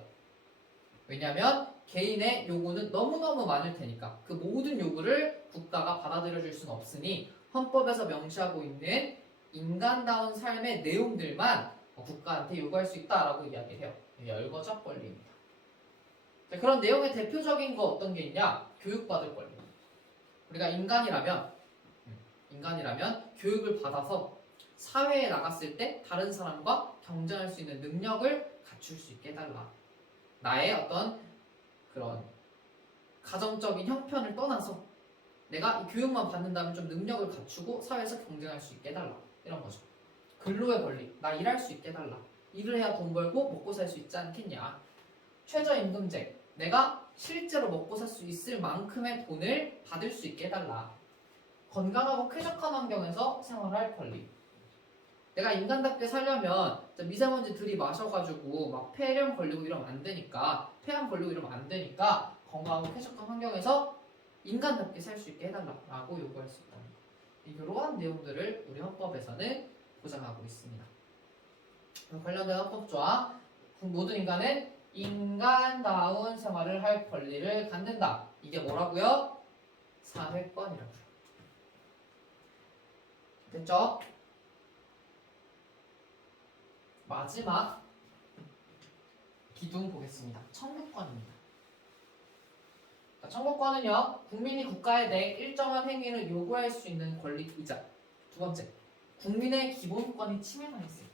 왜냐하면 개인의 요구는 너무너무 많을 테니까 그 모든 요구를 국가가 받아들여 줄 수는 없으니 헌법에서 명시하고 있는 인간다운 삶의 내용들만 국가한테 요구할 수 있다라고 이야기를 해요. 열거적 권리입니다. 자, 그런 내용의 대표적인 거 어떤 게 있냐? 교육받을 권리. 우리가 인간이라면 교육을 받아서 사회에 나갔을 때 다른 사람과 경쟁할 수 있는 능력을 갖출 수 있게 해달라. 나의 어떤 그런 가정적인 형편을 떠나서 내가 이 교육만 받는다면 좀 능력을 갖추고 사회에서 경쟁할 수 있게 해달라. 이런 거죠. 근로의 권리. 나 일할 수 있게 해달라. 일을 해야 돈 벌고 먹고 살 수 있지 않겠냐. 최저임금제. 내가 실제로 먹고 살 수 있을 만큼의 돈을 받을 수 있게 해달라. 건강하고 쾌적한 환경에서 생활할 권리. 내가 인간답게 살려면 미세먼지 들이마셔가지고 막 폐렴 걸리고 이러면 안 되니까 폐암 걸리고 이러면 안 되니까 건강하고 쾌적한 환경에서 인간답게 살 수 있게 해달라고 요구할 수 있다는 거. 이러한 내용들을 우리 헌법에서는 보장하고 있습니다. 관련된 헌법조항 모든 인간은 인간다운 생활을 할 권리를 갖는다. 이게 뭐라고요? 사회권이라고요. 됐죠? 마지막 기둥 보겠습니다. 청구권입니다. 청구권은요, 국민이 국가에 대해 일정한 행위를 요구할 수 있는 권리이자 두 번째, 국민의 기본권이 침해당했을 때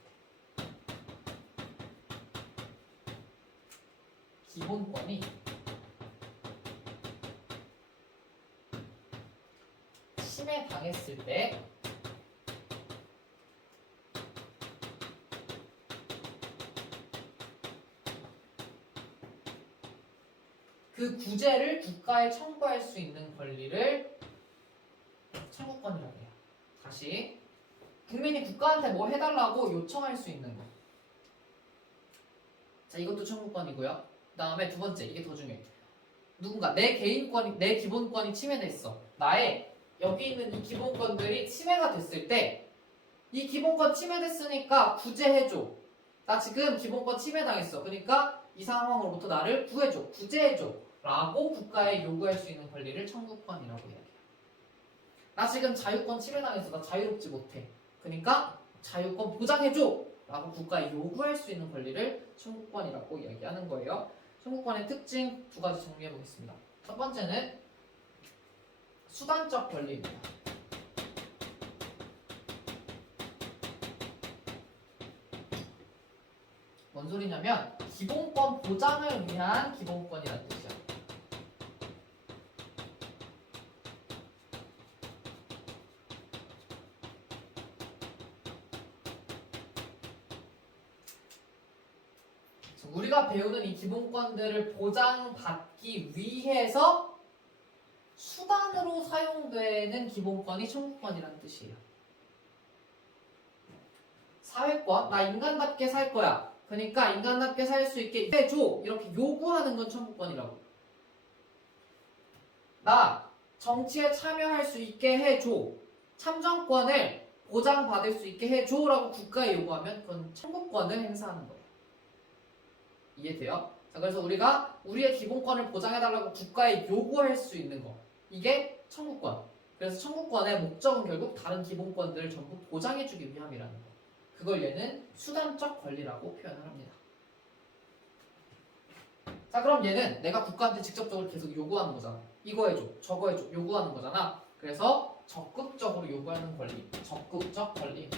기본권이 침해당했을 때 그 구제를 국가에 청구할 수 있는 권리를 청구권이라고 해요. 다시 국민이 국가한테 뭐 해달라고 요청할 수 있는 거. 자, 이것도 청구권이고요. 그 다음에 두 번째, 이게 더 중요해. 누군가 내 개인권이, 내 기본권이 침해됐어. 나의 여기 있는 이 기본권들이 침해가 됐을 때 이 기본권 침해됐으니까 구제해줘. 나 지금 기본권 침해당했어. 그러니까 이 상황으로부터 나를 구해줘. 구제해줘. 라고 국가에 요구할 수 있는 권리를 청구권이라고 이야기해요. 나 지금 자유권 침해당했어. 나 자유롭지 못해. 그러니까 자유권 보장해줘. 라고 국가에 요구할 수 있는 권리를 청구권이라고 이야기하는 거예요. 청구권의 특징 두 가지 정리해 보겠습니다. 첫 번째는 수단적 권리입니다. 뭔 소리냐면 기본권 보장을 위한 기본권이라는 뜻이야. 우리가 배우는 이 기본권들을 보장받기 위해서 수단으로 사용되는 기본권이 청구권이란 뜻이에요. 사회권, 나 인간답게 살 거야. 그러니까 인간답게 살 수 있게 해줘. 이렇게 요구하는 건 청구권이라고. 나 정치에 참여할 수 있게 해줘. 참정권을 보장받을 수 있게 해줘라고 국가에 요구하면 그건 청구권을 행사하는 거예요. 이해돼요? 자, 그래서 우리가 우리의 기본권을 보장해달라고 국가에 요구할 수 있는 거. 이게 청구권. 그래서 청구권의 목적은 결국 다른 기본권들을 전부 보장해주기 위함이라는 거. 그걸 얘는 수단적 권리라고 표현을 합니다. 자, 그럼 얘는 내가 국가한테 직접적으로 계속 요구하는 거잖아. 이거 해줘, 저거 해줘, 요구하는 거잖아. 그래서 적극적으로 요구하는 권리, 적극적 권리.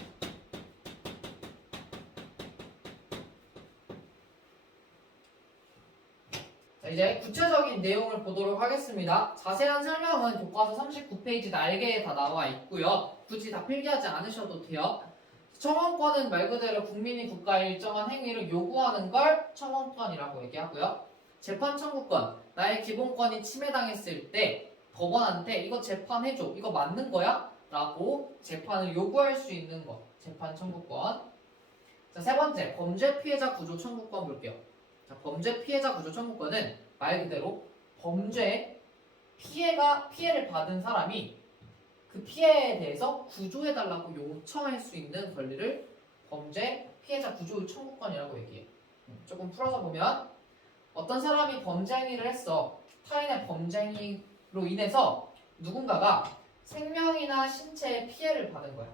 자, 이제 구체적인 내용을 보도록 하겠습니다. 자세한 설명은 교과서 39페이지 날개에 다 나와 있고요. 굳이 다 필기하지 않으셔도 돼요. 청원권은 말 그대로 국민이 국가에 일정한 행위를 요구하는 걸 청원권이라고 얘기하고요. 재판 청구권, 나의 기본권이 침해당했을 때 법원한테 이거 재판해줘, 이거 맞는 거야? 라고 재판을 요구할 수 있는 거, 재판 청구권. 자, 세 번째, 범죄 피해자 구조 청구권 볼게요. 자, 범죄 피해자 구조 청구권은 말 그대로 범죄 피해를 받은 사람이 그 피해에 대해서 구조해달라고 요청할 수 있는 권리를 범죄 피해자 구조 청구권이라고 얘기해요. 조금 풀어서 보면 어떤 사람이 범죄 행위를 했어. 타인의 범죄 행위로 인해서 누군가가 생명이나 신체에 피해를 받은 거야.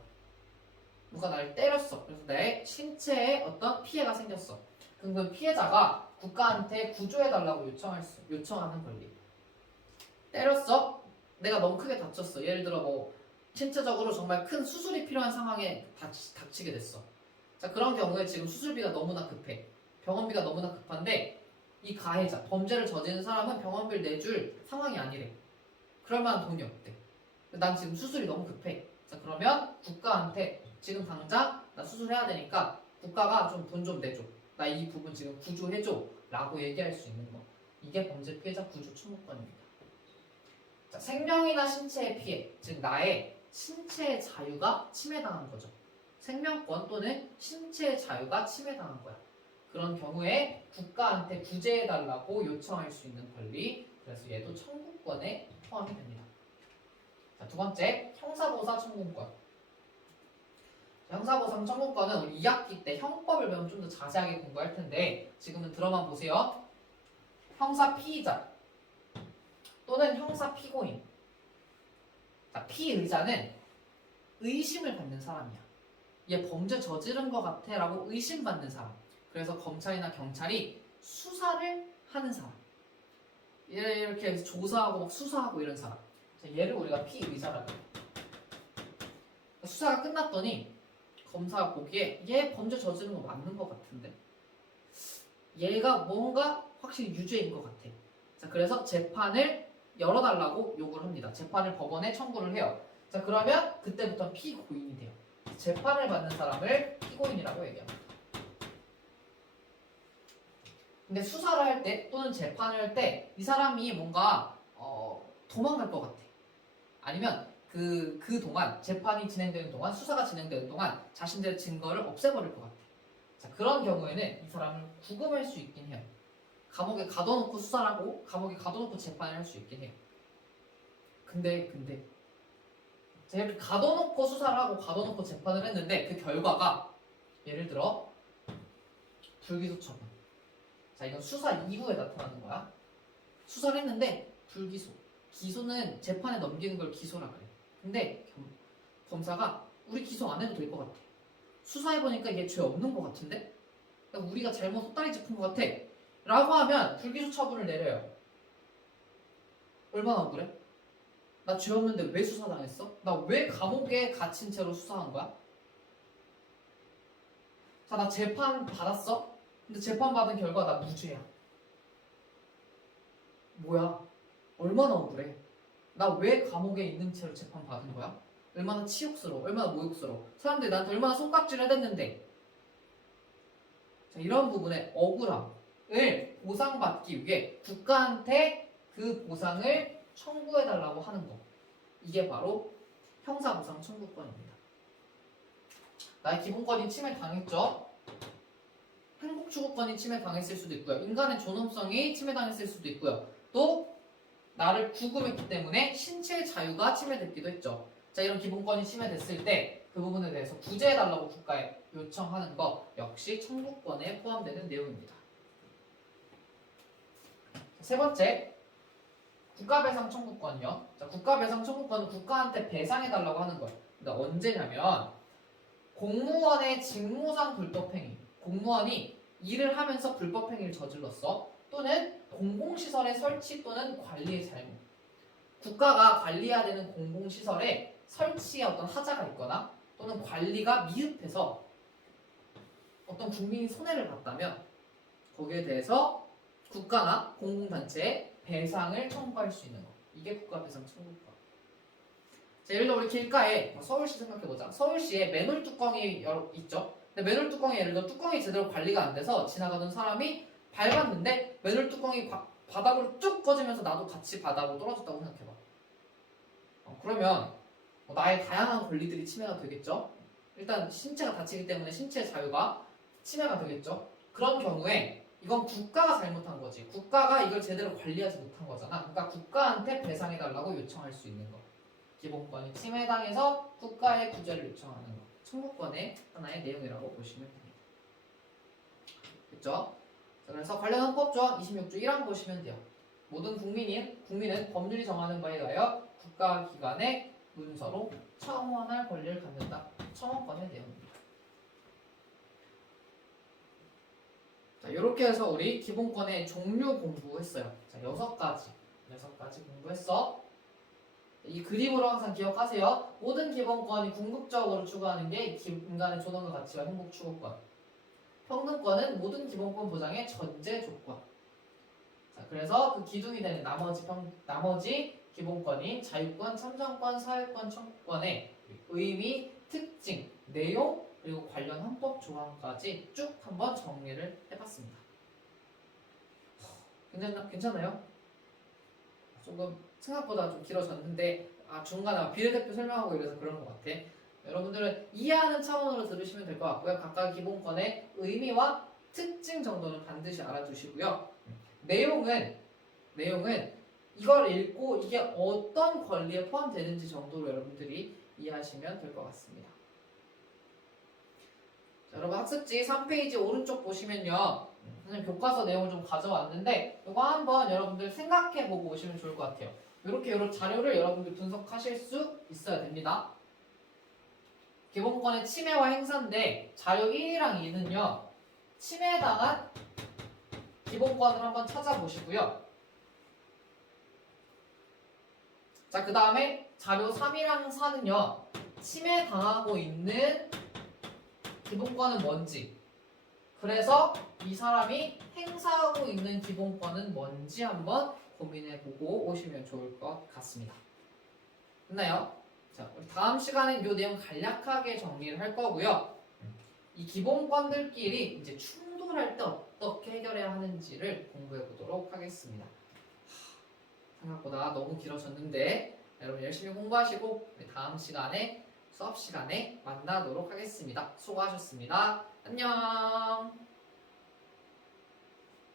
누가 나를 때렸어. 그래서 내 신체에 어떤 피해가 생겼어. 그럼 그 피해자가 국가한테 구조해달라고 요청하는 권리. 때렸어? 내가 너무 크게 다쳤어. 예를 들어 뭐 신체적으로 정말 큰 수술이 필요한 상황에 닥치게 됐어. 자, 그런 경우에 지금 수술비가 너무나 급해. 병원비가 너무나 급한데 이 가해자, 범죄를 저지른 사람은 병원비를 내줄 상황이 아니래. 그럴 만한 돈이 없대. 난 지금 수술이 너무 급해. 자, 그러면 국가한테 지금 당장 나 수술해야 되니까 국가가 좀 돈 좀 내줘. 나 이 부분 지금 구조해줘. 라고 얘기할 수 있는 거. 이게 범죄 피해자 구조 청구권입니다. 자, 생명이나 신체의 피해, 즉 나의 신체의 자유가 침해당한 거죠. 생명권 또는 신체의 자유가 침해당한 거야. 그런 경우에 국가한테 구제해달라고 요청할 수 있는 권리. 그래서 얘도 청구권에 포함이 됩니다. 자, 두 번째, 형사보상 청구권. 형사보상 청구권은 우리 2학기 때 형법을 배우면 좀 더 자세하게 공부할 텐데 지금은 들어만 보세요. 형사 피의자 또는 형사 피고인. 자, 피의자는 의심을 받는 사람이야. 얘 범죄 저지른 것 같아 라고 의심받는 사람. 그래서 검찰이나 경찰이 수사를 하는 사람. 이렇게 해서 조사하고 막 수사하고 이런 사람. 자, 얘를 우리가 피의자라고 해요. 수사가 끝났더니 검사가 보기에 얘 범죄 저지른 거 맞는 것 같은데 얘가 뭔가 확실히 유죄인 것 같아. 자, 그래서 재판을 열어달라고 요구를 합니다. 재판을 법원에 청구를 해요. 자, 그러면 그때부터 피고인이 돼요. 재판을 받는 사람을 피고인이라고 얘기합니다. 근데 수사를 할 때 또는 재판을 할 때 이 사람이 뭔가 도망갈 것 같아. 아니면 그동안 재판이 진행되는 동안 수사가 진행되는 동안 자신들의 증거를 없애버릴 것 같아. 자, 그런 경우에는 이 사람을 구금할 수 있긴 해요. 감옥에 가둬놓고 수사를 하고 감옥에 가둬놓고 재판을 할 수 있긴 해요. 근데 자, 이렇게 가둬놓고 수사를 하고 가둬놓고 재판을 했는데 그 결과가 예를 들어 불기소 처분. 자, 이건 수사 이후에 나타나는 거야. 수사를 했는데 불기소. 기소는 재판에 넘기는 걸 기소라 그래. 근데 검사가 우리 기소 안 해도 될 것 같아. 수사해보니까 얘 죄 없는 것 같은데? 그러니까 우리가 잘못 헛다리 짚은 것 같아. 라고 하면 불기소 처분을 내려요. 얼마나 억울해? 나 죄 없는데 왜 수사당했어? 나 왜 감옥에 갇힌 채로 수사한 거야? 자, 나 재판 받았어? 근데 재판 받은 결과 나 무죄야. 뭐야? 얼마나 억울해? 나 왜 감옥에 있는 채로 재판 받은 거야? 얼마나 치욕스러워, 얼마나 모욕스러워. 사람들이 나한테 얼마나 손깍지를 해댔는데. 자, 이런 부분의 억울함을 보상받기 위해 국가한테 그 보상을 청구해달라고 하는 거. 이게 바로 형사보상 청구권입니다. 나의 기본권이 침해당했죠? 행복추구권이 침해당했을 수도 있고요. 인간의 존엄성이 침해당했을 수도 있고요. 또 나를 구금했기 때문에 신체의 자유가 침해됐기도 했죠. 자, 이런 기본권이 침해됐을 때 그 부분에 대해서 구제해달라고 국가에 요청하는 것 역시 청구권에 포함되는 내용입니다. 세 번째, 국가배상 청구권이요. 자, 국가배상 청구권은 국가한테 배상해달라고 하는 거예요. 그러니까 언제냐면 공무원의 직무상 불법행위, 공무원이 일을 하면서 불법행위를 저질렀어. 또는 공공시설의 설치 또는 관리의 잘못. 국가가 관리해야 되는 공공시설에 설치에 어떤 하자가 있거나 또는 관리가 미흡해서 어떤 국민이 손해를 봤다면 거기에 대해서 국가나 공공단체에 배상을 청구할 수 있는 것. 이게 국가배상 청구권. 자, 예를 들어 우리 길가에 서울시 생각해보자. 서울시에 맨홀 뚜껑이 있죠. 근데 맨홀 뚜껑이 예를 들어 뚜껑이 제대로 관리가 안 돼서 지나가던 사람이 밟았는데 맨홀 뚜껑이 바닥으로 쭉 꺼지면서 나도 같이 바닥으로 떨어졌다고 생각해봐. 그러면 나의 다양한 권리들이 침해가 되겠죠. 일단 신체가 다치기 때문에 신체의 자유가 침해가 되겠죠. 그런 경우에 이건 국가가 잘못한 거지. 국가가 이걸 제대로 관리하지 못한 거잖아. 그러니까 국가한테 배상해달라고 요청할 수 있는 거. 기본권이 침해당해서 국가의 구제를 요청하는 거. 청구권의 하나의 내용이라고 보시면 됩니다. 됐죠? 자, 그래서 관련 헌법 조항 26조 1항 보시면 돼요. 모든 국민은 법률이 정하는 바에 의하여 국가기관의 문서로 청원할 권리를 갖는다. 청원권의 내용입니다. 자, 이렇게 해서 우리 기본권의 종류 공부했어요. 자, 6가지 공부했어. 이 그림으로 항상 기억하세요. 모든 기본권이 궁극적으로 추구하는 게 인간의 존엄과 가치와 행복 추구권. 평등권은 모든 기본권 보장의 전제 조건. 자, 그래서 그 기둥이 되는 나머지 기본권인 자유권, 참정권, 사회권, 청구권의 의미, 특징, 내용, 그리고 관련 헌법 조항까지 쭉 한번 정리를 해봤습니다. 괜찮나요? 조금 생각보다 좀 길어졌는데 중간에 비례대표 설명하고 이래서 그런 것 같아. 여러분들은 이해하는 차원으로 들으시면 될 것 같고요. 각각 기본권의 의미와 특징 정도는 반드시 알아두시고요. 내용은 이걸 읽고 이게 어떤 권리에 포함되는지 정도로 여러분들이 이해하시면 될 것 같습니다. 자, 여러분 학습지 3페이지 오른쪽 보시면요. 선생님 교과서 내용을 좀 가져왔는데 이거 한번 여러분들 생각해보고 오시면 좋을 것 같아요. 이런 자료를 여러분들 분석하실 수 있어야 됩니다. 기본권의 침해와 행사인데 자료 1이랑 2는요. 침해당한 기본권을 한번 찾아보시고요. 자, 그 다음에 자료 3이랑 4는요. 침해당하고 있는 기본권은 뭔지, 그래서 이 사람이 행사하고 있는 기본권은 뭔지 한번 고민해보고 오시면 좋을 것 같습니다. 됐나요? 자, 우리 다음 시간엔 이 내용 간략하게 정리를 할 거고요. 이 기본권들끼리 이제 충돌할 때 어떻게 해결해야 하는지를 공부해 보도록 하겠습니다. 생각보다 너무 길어졌는데 여러분 열심히 공부하시고 우리 다음 시간에 수업 시간에 만나도록 하겠습니다. 수고하셨습니다. 안녕.